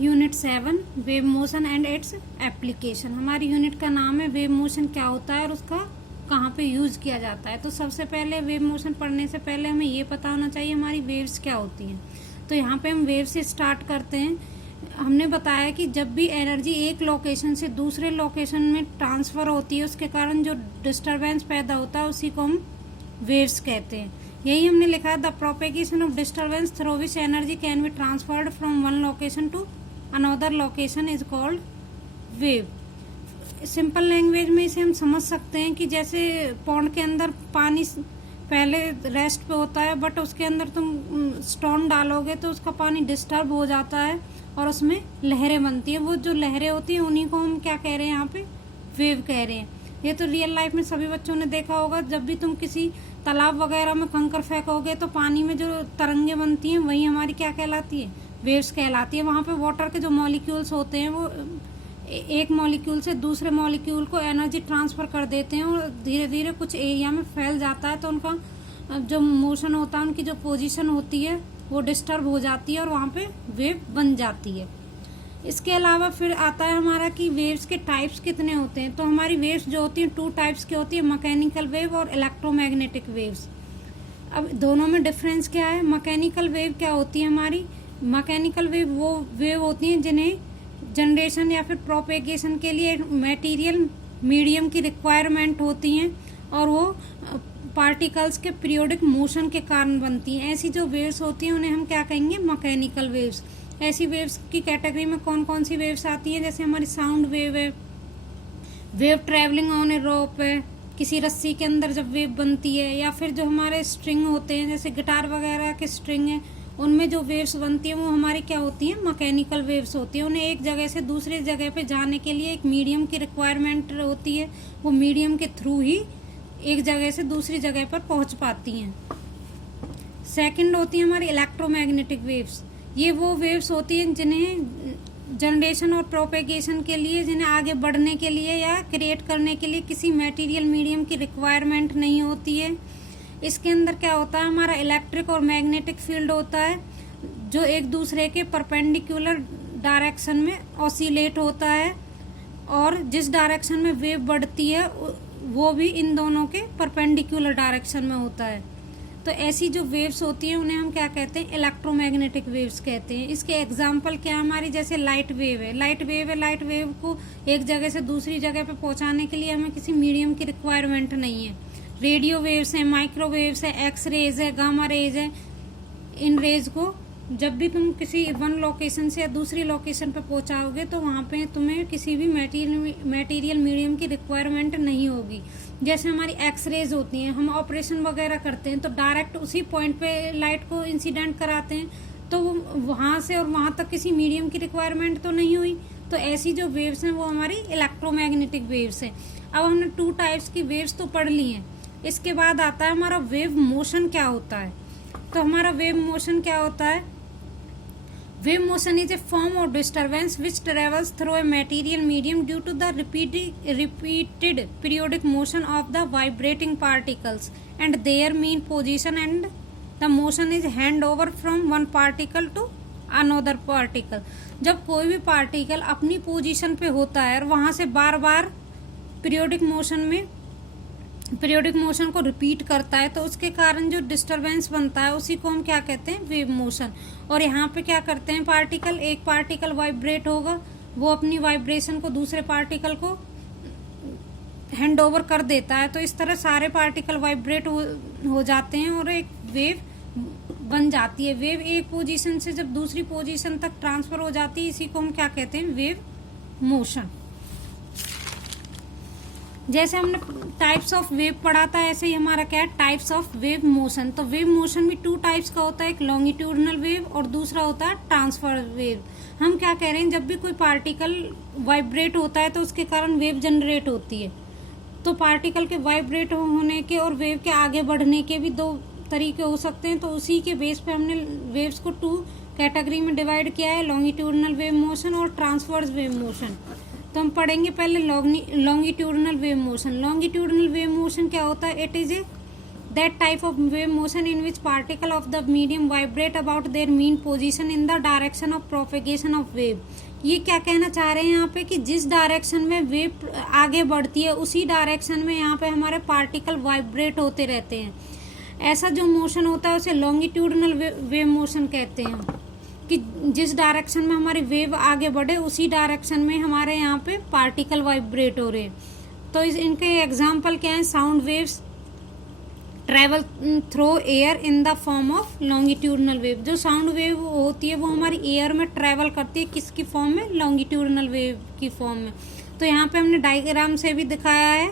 Unit 7 wave motion and its application. हमारी unit का नाम है वेव मोशन क्या होता है और उसका कहाँ पे यूज किया जाता है। तो सबसे पहले वेव मोशन पढ़ने से पहले हमें ये पता होना चाहिए हमारी वेव्स क्या होती हैं। तो यहाँ पे हम वेव से स्टार्ट करते हैं। हमने बताया कि जब भी एनर्जी एक लोकेशन से दूसरे लोकेशन में ट्रांसफर होती है उसके कारण जो डिस्टरबेंस पैदा होता है उसी को हम वेव्स कहते हैं। यही हमने लिखा है the propagation of disturbance through which energy can be transferred from one location to another location is called wave. Simple language में इसे हम समझ सकते हैं कि जैसे पॉन्ड के अंदर पानी पहले रेस्ट पे होता है बट उसके अंदर तुम स्टोन डालोगे तो उसका पानी डिस्टर्ब हो जाता है और उसमें लहरें बनती हैं। वो जो लहरें होती हैं उन्हीं को हम क्या कह रहे हैं यहाँ पे वेव कह रहे हैं। ये तो रियल लाइफ में सभी बच्चों ने देखा होगा। जब भी तुम किसी तालाब वगैरह में कंकर फेंकोगे तो पानी में जो तरंगे बनती हैं वही हमारी क्या कहलाती है, वेव्स कहलाती है। वहाँ पे वाटर के जो मॉलिक्यूल्स होते हैं वो एक मॉलिक्यूल से दूसरे मॉलिक्यूल को एनर्जी ट्रांसफर कर देते हैं और धीरे धीरे कुछ एरिया में फैल जाता है। तो उनका जो मोशन होता है, उनकी जो पोजीशन होती है वो डिस्टर्ब हो जाती है और वहाँ पे वेव बन जाती है। इसके अलावा फिर आता है हमारा कि वेव्स के टाइप्स कितने होते हैं। तो हमारी वेव्स जो होती हैं 2 टाइप्स की होती है, मैकेनिकल वेव और इलेक्ट्रोमैग्नेटिक वेव्स। अब दोनों में डिफरेंस क्या है। मैकेनिकल वेव क्या होती है हमारी, मैकेनिकल वेव वो वेव होती हैं जिन्हें जनरेशन या फिर प्रोपेगेशन के लिए मटेरियल मीडियम की रिक्वायरमेंट होती हैं और वो पार्टिकल्स के पीरियोडिक मोशन के कारण बनती हैं। ऐसी जो वेव्स होती हैं उन्हें हम क्या कहेंगे, मैकेनिकल वेव्स। ऐसी वेव्स की कैटेगरी में कौन कौन सी वेव्स आती हैं, जैसे हमारी साउंड वेव है, वेव ट्रैवलिंग ऑन ए रोप है, किसी रस्सी के अंदर जब वेव बनती है, या फिर जो हमारे स्ट्रिंग होते हैं जैसे गिटार वगैरह के स्ट्रिंग है उनमें जो वेव्स बनती हैं वो हमारी क्या होती हैं, मैकेनिकल वेव्स होती हैं। उन्हें एक जगह से दूसरी जगह पे जाने के लिए एक मीडियम की रिक्वायरमेंट होती है। वो मीडियम के थ्रू ही एक जगह से दूसरी जगह पर पहुंच पाती हैं। सेकंड होती है हमारी इलेक्ट्रोमैग्नेटिक वेव्स। ये वो वेव्स होती हैं जिन्हें जनरेशन और प्रोपेगेशन के लिए, जिन्हें आगे बढ़ने के लिए या क्रिएट करने के लिए किसी मटेरियल मीडियम की रिक्वायरमेंट नहीं होती है। इसके अंदर क्या होता है, हमारा इलेक्ट्रिक और मैग्नेटिक फील्ड होता है जो एक दूसरे के परपेंडिकुलर डायरेक्शन में ऑसिलेट होता है और जिस डायरेक्शन में वेव बढ़ती है वो भी इन दोनों के परपेंडिकुलर डायरेक्शन में होता है। तो ऐसी जो वेव्स होती हैं उन्हें हम क्या कहते हैं, इलेक्ट्रोमैग्नेटिक वेव्स कहते हैं। इसके एग्जांपल क्या हमारी, जैसे लाइट वेव है। लाइट वेव को एक जगह से दूसरी जगह पे पहुंचाने के लिए हमें किसी मीडियम की रिक्वायरमेंट नहीं है। रेडियो वेव्स है, माइक्रोवेव्स है, एक्स रेज है, गामा रेज है। इन रेज को जब भी तुम किसी वन लोकेशन से या दूसरी लोकेशन पे पहुंचाओगे तो वहाँ पे तुम्हें किसी भी मटेरियल मीडियम की रिक्वायरमेंट नहीं होगी। जैसे हमारी एक्स रेज होती हैं, हम ऑपरेशन वगैरह करते हैं तो डायरेक्ट उसी पॉइंट पे लाइट को इंसिडेंट कराते हैं, तो वहाँ से और वहाँ तक किसी मीडियम की रिक्वायरमेंट तो नहीं हुई। तो ऐसी जो वेव्स हैं वो हमारी इलेक्ट्रोमैग्नेटिक वेव्स हैं। अब हमने 2 टाइप्स की वेव्स तो पढ़ ली हैं। इसके बाद आता है हमारा वेव मोशन क्या होता है। तो हमारा वेव मोशन क्या होता है, wave motion is a form of disturbance which travels through a material medium due to the repeated periodic motion of the vibrating particles and their mean position, and the motion is hand over from one particle to another particle। जब कोई भी particle अपनी position पे होता है और वहाँ से बार बार पीरियोडिक मोशन को रिपीट करता है तो उसके कारण जो डिस्टरबेंस बनता है उसी को हम क्या कहते हैं, वेव मोशन। और यहाँ पे क्या करते हैं, एक पार्टिकल वाइब्रेट होगा, वो अपनी वाइब्रेशन को दूसरे पार्टिकल को हैंड ओवर कर देता है। तो इस तरह सारे पार्टिकल वाइब्रेट हो जाते हैं और एक वेव बन जाती है। वेव एक पोजीशन से जब दूसरी पोजीशन तक ट्रांसफर हो जाती है, इसी को हम क्या कहते हैं, वेव मोशन। जैसे हमने टाइप्स ऑफ वेव पढ़ा था ऐसे ही हमारा क्या है, टाइप्स ऑफ वेव मोशन। तो वेव मोशन भी 2 टाइप्स का होता है, एक लॉन्गिट्यूडनल वेव और दूसरा होता है ट्रांसफर वेव। हम क्या कह रहे हैं, जब भी कोई पार्टिकल वाइब्रेट होता है तो उसके कारण वेव जनरेट होती है। तो पार्टिकल के वाइब्रेट होने के और वेव के आगे बढ़ने के भी 2 तरीके हो सकते हैं। तो उसी के बेस पे हमने वेव्स को 2 कैटेगरी में डिवाइड किया है, लॉन्गिट्यूडनल वेव मोशन और ट्रांसवर्स वेव मोशन। तो हम पढ़ेंगे पहले longitudinal wave motion. Longitudinal wave motion क्या होता है, it is a that type of wave motion in which particle of the medium vibrate about their mean position in the direction of propagation of wave। ये क्या कहना चाह रहे हैं यहाँ पे कि जिस डायरेक्शन में वेव आगे बढ़ती है उसी डायरेक्शन में यहाँ पे हमारे पार्टिकल वाइब्रेट होते रहते हैं। ऐसा जो मोशन होता है उसे लॉन्गिट्यूडनल वेव मोशन कहते हैं, कि जिस डायरेक्शन में हमारी वेव आगे बढ़े उसी डायरेक्शन में हमारे यहाँ पे पार्टिकल वाइब्रेट हो रहे हैं। तो इनके एग्जाम्पल क्या हैं? Sound waves travel through air in the form of longitudinal wave. जो साउंड वेव होती है वो हमारी एयर में ट्रेवल करती है, किसकी फॉर्म में? लॉन्गिट्यूडनल वेव की फॉर्म में। तो यहाँ पे हमने डायग्राम से भी दिखाया है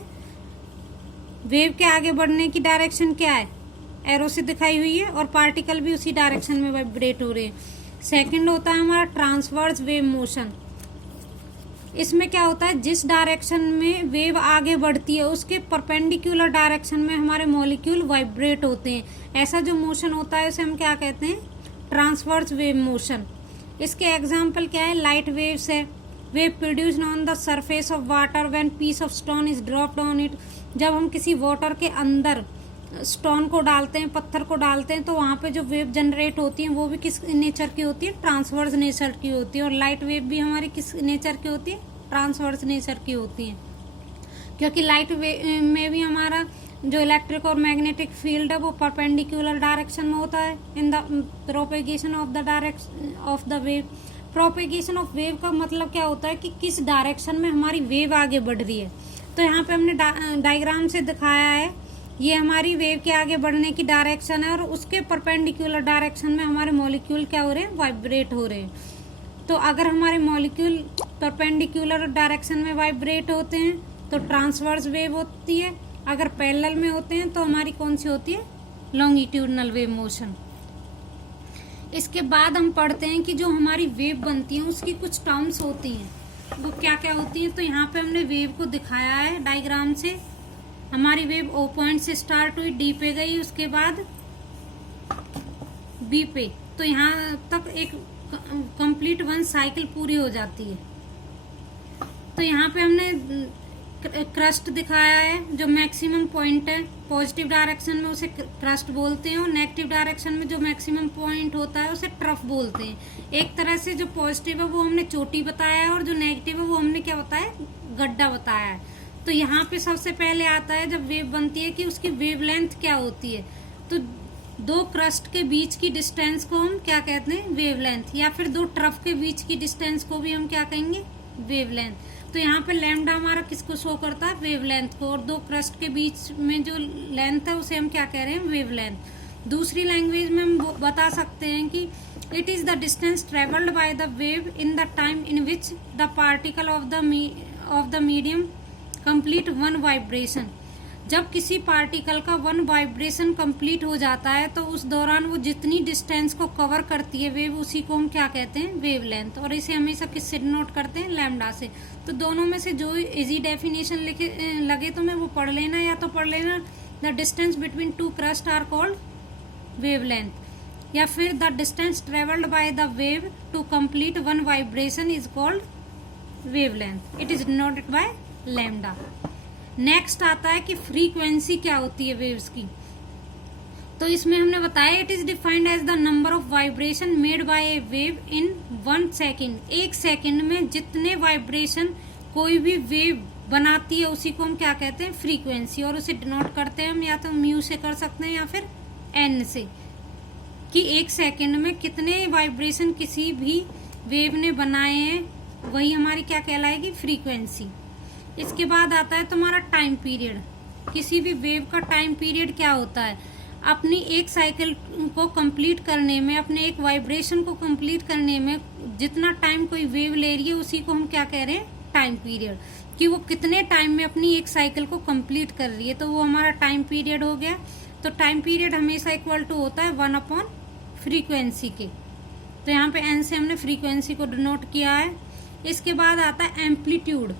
वेव के आगे बढ़ने की डायरेक्शन क्या है, एरो से दिखाई हुई है, और पार्टिकल भी उसी डायरेक्शन में वाइब्रेट हो रहे हैं। सेकंड होता है हमारा ट्रांसवर्स वेव मोशन। इसमें क्या होता है? जिस डायरेक्शन में वेव आगे बढ़ती है उसके परपेंडिकुलर डायरेक्शन में हमारे मॉलिक्यूल वाइब्रेट होते हैं। ऐसा जो मोशन होता है उसे हम क्या कहते हैं? Transverse wave motion. इसके एग्जाम्पल क्या है? लाइट वेव्स है। Wave produced on the surface of water when piece of stone is dropped on it. जब हम किसी वाटर के अंदर स्टोन को डालते हैं, पत्थर को डालते हैं, तो वहाँ पे जो वेव जनरेट होती है वो भी किस नेचर की होती है? ट्रांसवर्स नेचर की होती है। और लाइट वेव भी हमारी किस नेचर की होती है? ट्रांसवर्स नेचर की होती है, क्योंकि लाइट वेव में भी हमारा जो इलेक्ट्रिक और मैग्नेटिक फील्ड है वो परपेंडिकुलर डायरेक्शन में होता है in the propagation of the direction of the wave. Propagation of wave का मतलब क्या होता है कि किस डायरेक्शन में हमारी वेव आगे बढ़ रही है। तो यहाँ पे हमने डायग्राम से दिखाया है, ये हमारी वेव के आगे बढ़ने की डायरेक्शन है और उसके परपेंडिकुलर डायरेक्शन में हमारे मॉलिक्यूल क्या हो रहे हैं? वाइब्रेट हो रहे हैं। तो अगर हमारे मॉलिक्यूल परपेंडिकुलर डायरेक्शन में वाइब्रेट होते हैं तो ट्रांसवर्स वेव होती है, अगर पैरेलल में होते हैं तो हमारी कौन सी होती है? Longitudinal wave motion. इसके बाद हम पढ़ते हैं कि जो हमारी वेव बनती है उसकी कुछ टर्म्स होती हैं, वो क्या क्या होती हैं। तो यहाँ पे हमने वेव को दिखाया है डायग्राम से। हमारी वेव ओ पॉइंट से स्टार्ट हुई, डी पे गई, उसके बाद बी पे, तो यहाँ तक एक कंप्लीट वन साइकिल पूरी हो जाती है। तो यहाँ पे हमने क्रस्ट दिखाया है, जो मैक्सिमम पॉइंट है पॉजिटिव डायरेक्शन में उसे क्रस्ट बोलते हैं, और नेगेटिव डायरेक्शन में जो मैक्सिमम पॉइंट होता है उसे ट्रफ बोलते हैं। एक तरह से जो पॉजिटिव है वो हमने चोटी बताया है और जो नेगेटिव है वो हमने क्या बताया? गड्ढा बताया है। तो यहाँ पे सबसे पहले आता है जब वेव बनती है कि उसकी वेवलेंथ क्या होती है। तो दो क्रस्ट के बीच की डिस्टेंस को हम क्या कहते हैं? वेवलेंथ। या फिर दो ट्रफ के बीच की डिस्टेंस को भी हम क्या कहेंगे? वेवलेंथ। तो यहाँ पे लैम्डा हमारा किसको शो करता है? वेवलेंथ को। और दो क्रस्ट के बीच में जो लेंथ है उसे हम क्या कह रहे हैं? वेवलेंथ। दूसरी लैंग्वेज में हम बता सकते हैं कि it is the distance travelled by the wave in the time in which the particle of the medium complete one vibration. जब किसी पार्टिकल का वन वाइब्रेशन कंप्लीट हो जाता है तो उस दौरान वो जितनी डिस्टेंस को कवर करती है वेव, उसी को हम क्या कहते हैं? वेवलेंथ। और इसे हमेशा किससे नोट करते हैं? लैम्डा से। तो दोनों में से जो इजी डेफिनेशन लगे तुम्हें वो पढ़ लेना, या तो पढ़ लेना the distance between two crest are called wavelength, या फिर the distance travelled by the wave to complete one vibration is called wavelength. It is denoted by lambda. Next आता है कि फ्रीक्वेंसी क्या होती है वेव्स की। तो इसमें हमने बताया it is defined as the number of vibration made by a wave in 1 second. एक सेकेंड में जितने वाइब्रेशन कोई भी वेव बनाती है उसी को हम क्या कहते हैं? फ्रीक्वेंसी। और उसे डिनोट करते हैं हम या तो म्यू से कर सकते हैं या फिर एन से, कि एक सेकेंड में कितने वाइब्रेशन किसी भी वेव ने बनाए हैं, वही हमारी क्या कहलाएगी? फ्रीक्वेंसी। इसके बाद आता है तुम्हारा टाइम पीरियड। किसी भी वेव का टाइम पीरियड क्या होता है? अपनी एक साइकिल को कंप्लीट करने में, अपने एक वाइब्रेशन को कंप्लीट करने में जितना टाइम कोई वेव ले रही है उसी को हम क्या कह रहे हैं? Time period. कि वो कितने टाइम में अपनी एक साइकिल को कंप्लीट कर रही है, तो वो हमारा टाइम पीरियड हो गया। तो टाइम पीरियड हमेशा इक्वल टू होता है 1 फ्रीक्वेंसी के। तो यहाँ पे एन से हमने फ्रीक्वेंसी को डिनोट किया है। इसके बाद आता है एम्पलीट्यूड।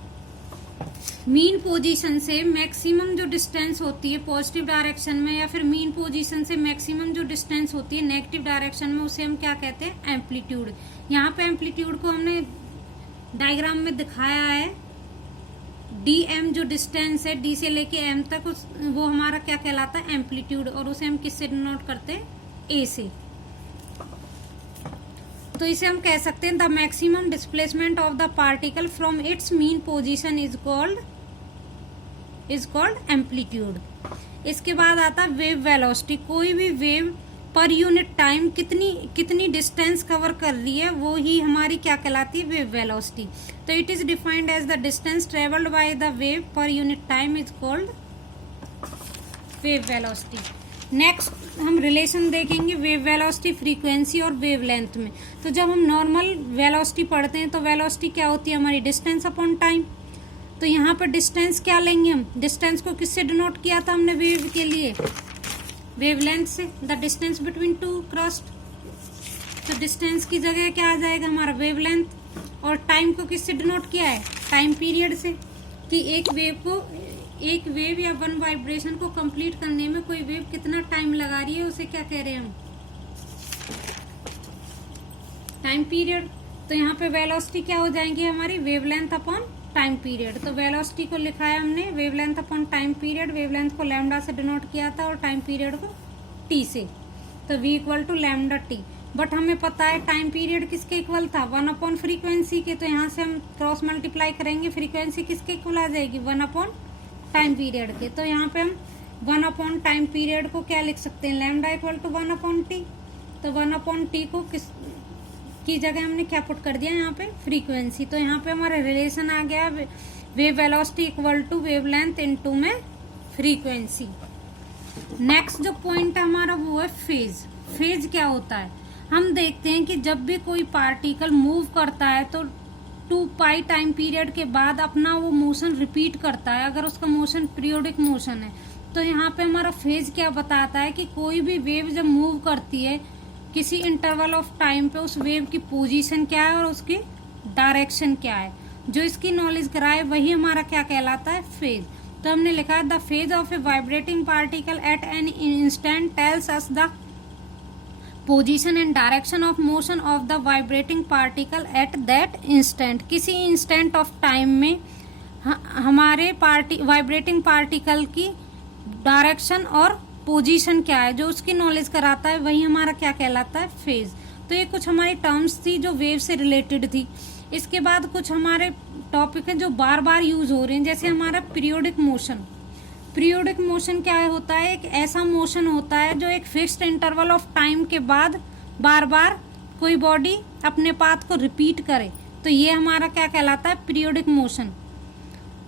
मीन पोजीशन से मैक्सिमम जो डिस्टेंस होती है पॉजिटिव डायरेक्शन में, या फिर मीन पोजीशन से मैक्सिमम जो डिस्टेंस होती है नेगेटिव डायरेक्शन में, उसे हम क्या कहते हैं? एम्पलीट्यूड। यहाँ पे एम्पलीट्यूड को हमने डायग्राम में दिखाया है। डी एम जो डिस्टेंस है डी से लेके एम तक वो हमारा क्या कहलाता है, एम्पलीट्यूड, और उसे हम किससे डिनोट करते हैं, ए से। तो इसे हम कह सकते हैं the maximum displacement of the particle from its mean position is called amplitude. इसके बाद आता है वेव वेलोसिटी। कोई भी वेव पर यूनिट टाइम कितनी डिस्टेंस कवर कर रही है वो ही हमारी क्या कहलाती है, वेव वेलोसिटी। तो it is defined as the distance travelled by the wave पर unit time is called wave velocity. Next हम रिलेशन देखेंगे वेव वेलोसिटी, फ्रीक्वेंसी और वेवलेंथ में। तो जब हम नॉर्मल वेलोसिटी पढ़ते हैं तो वेलोसिटी क्या होती है हमारी, डिस्टेंस अपॉन टाइम। तो यहाँ पर डिस्टेंस क्या लेंगे हम, डिस्टेंस को किससे डिनोट किया था हमने वेव के लिए, वेवलेंथ से, the distance between two crust. तो डिस्टेंस की जगह क्या आ जाएगा हमारा वेवलेंथ, और टाइम को किससे डिनोट किया है, टाइम पीरियड से, कि एक वेव या वन वाइब्रेशन को कंप्लीट करने में कोई वेव कितना टाइम लगा रही है उसे क्या कह रहे हैं हम, टाइम पीरियड। तो यहाँ पे वेलोसिटी क्या हो जाएंगी हमारी, वेवलेंथ अपॉन टाइम पीरियड। तो वेलोसिटी को लिखा है हमने wavelength upon time period, wavelength को लैम्डा से डिनोट किया था और टाइम पीरियड को टी से। तो v equal to lambda T. But हमें पता है टाइम पीरियड किसके इक्वल था, 1 अपॉन फ्रीक्वेंसी के। तो यहाँ से हम क्रॉस मल्टीप्लाई करेंगे, फ्रीक्वेंसी किसके इक्वल आ जाएगी, 1 अपॉन टाइम पीरियड के। तो यहाँ पे हम 1 अपॉन टाइम पीरियड को क्या लिख सकते हैं, lambda equal to 1 upon T. तो 1 अपॉन टी को किस की जगह हमने क्या पुट कर दिया यहाँ पे, फ्रीक्वेंसी। तो यहाँ पे हमारा रिलेशन आ गया wave velocity equal to wavelength into में फ्रीक्वेंसी। नेक्स्ट जो पॉइंट है हमारा वो है फेज। फेज क्या होता है, हम देखते हैं कि जब भी कोई पार्टिकल मूव करता है तो 2 पाई टाइम पीरियड के बाद अपना वो मोशन रिपीट करता है, अगर उसका मोशन पीरियोडिक मोशन है। तो यहाँ पे हमारा फेज क्या बताता है कि कोई भी वेव जब मूव करती है किसी इंटरवल ऑफ टाइम पे उस वेव की पोजीशन क्या है और उसकी डायरेक्शन क्या है, जो इसकी नॉलेज कराए वही हमारा क्या कहलाता है, फेज। तो हमने लिखा है the phase of A vibrating particle at an instant tells us the position and direction of motion of the vibrating particle at that instant. किसी इंस्टेंट ऑफ टाइम में हमारे वाइब्रेटिंग पार्टिकल की डायरेक्शन और position क्या है जो उसकी knowledge कराता है वही हमारा क्या कहलाता है, फेज। तो ये कुछ हमारी टर्म्स थी जो वेव से रिलेटेड थी। इसके बाद कुछ हमारे टॉपिक है जो बार बार यूज हो रहे हैं, जैसे हमारा पीरियोडिक मोशन। पीरियोडिक मोशन क्या होता है, एक ऐसा मोशन होता है जो एक फिक्स्ड इंटरवल ऑफ टाइम के बाद बार बार कोई बॉडी अपने पाथ को रिपीट करे। तो ये हमारा क्या कहलाता है, पीरियोडिक मोशन।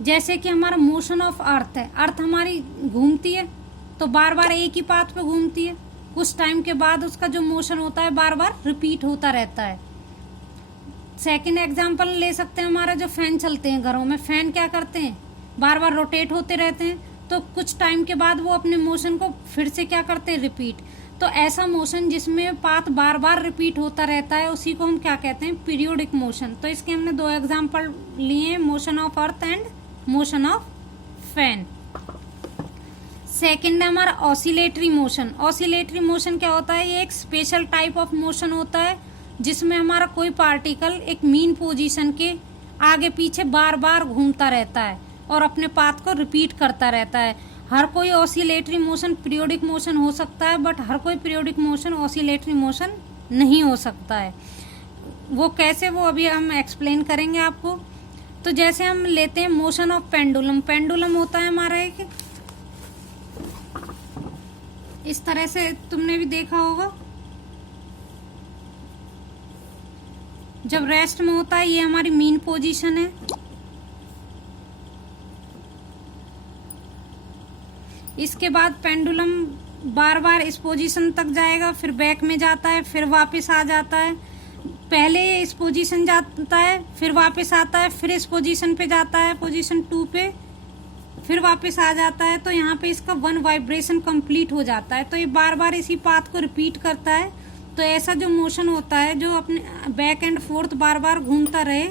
जैसे कि हमारा मोशन ऑफ अर्थ है, अर्थ हमारी घूमती है तो बार बार एक ही पाथ पे घूमती है, कुछ टाइम के बाद उसका जो मोशन होता है बार बार रिपीट होता रहता है। सेकंड एग्जांपल ले सकते हैं, हमारा जो फैन चलते हैं घरों में, फैन क्या करते हैं, बार बार रोटेट होते रहते हैं, तो कुछ टाइम के बाद वो अपने मोशन को फिर से क्या करते हैं, रिपीट। तो ऐसा मोशन जिसमें पाथ बार बार रिपीट होता रहता है उसी को हम क्या कहते हैं, पीरियोडिक मोशन। तो इसके हमने 2 एग्जाम्पल लिए, motion of earth and motion of fan. Second है हमारा ऑसिलेटरी मोशन। ऑसिलेटरी मोशन क्या होता है, ये एक स्पेशल टाइप ऑफ मोशन होता है जिसमें हमारा कोई पार्टिकल एक मीन पोजीशन के आगे पीछे बार बार घूमता रहता है और अपने पाथ को रिपीट करता रहता है। हर कोई ऑसिलेटरी मोशन पीरियोडिक मोशन हो सकता है, बट हर कोई पीरियोडिक मोशन ऑसिलेटरी मोशन नहीं हो सकता है। वो कैसे, वो अभी हम एक्सप्लेन करेंगे आपको। तो जैसे हम लेते हैं मोशन ऑफ पेंडुलम। पेंडुलम होता है हमारा एक इस तरह से, तुमने भी देखा होगा, जब रेस्ट में होता है ये हमारी मीन पोजीशन है। इसके बाद पेंडुलम बार बार इस पोजीशन तक जाएगा, फिर बैक में जाता है, फिर वापस आ जाता है। पहले इस पोजीशन जाता है, फिर वापस आता है, फिर इस पोजीशन पे जाता है, पोजीशन 2 पे, फिर वापस आ जाता है। तो यहाँ पे इसका 1 वाइब्रेशन कंप्लीट हो जाता है। तो ये बार बार इसी पाथ को रिपीट करता है। तो ऐसा जो मोशन होता है जो अपने बैक एंड फोर्थ बार बार घूमता रहे,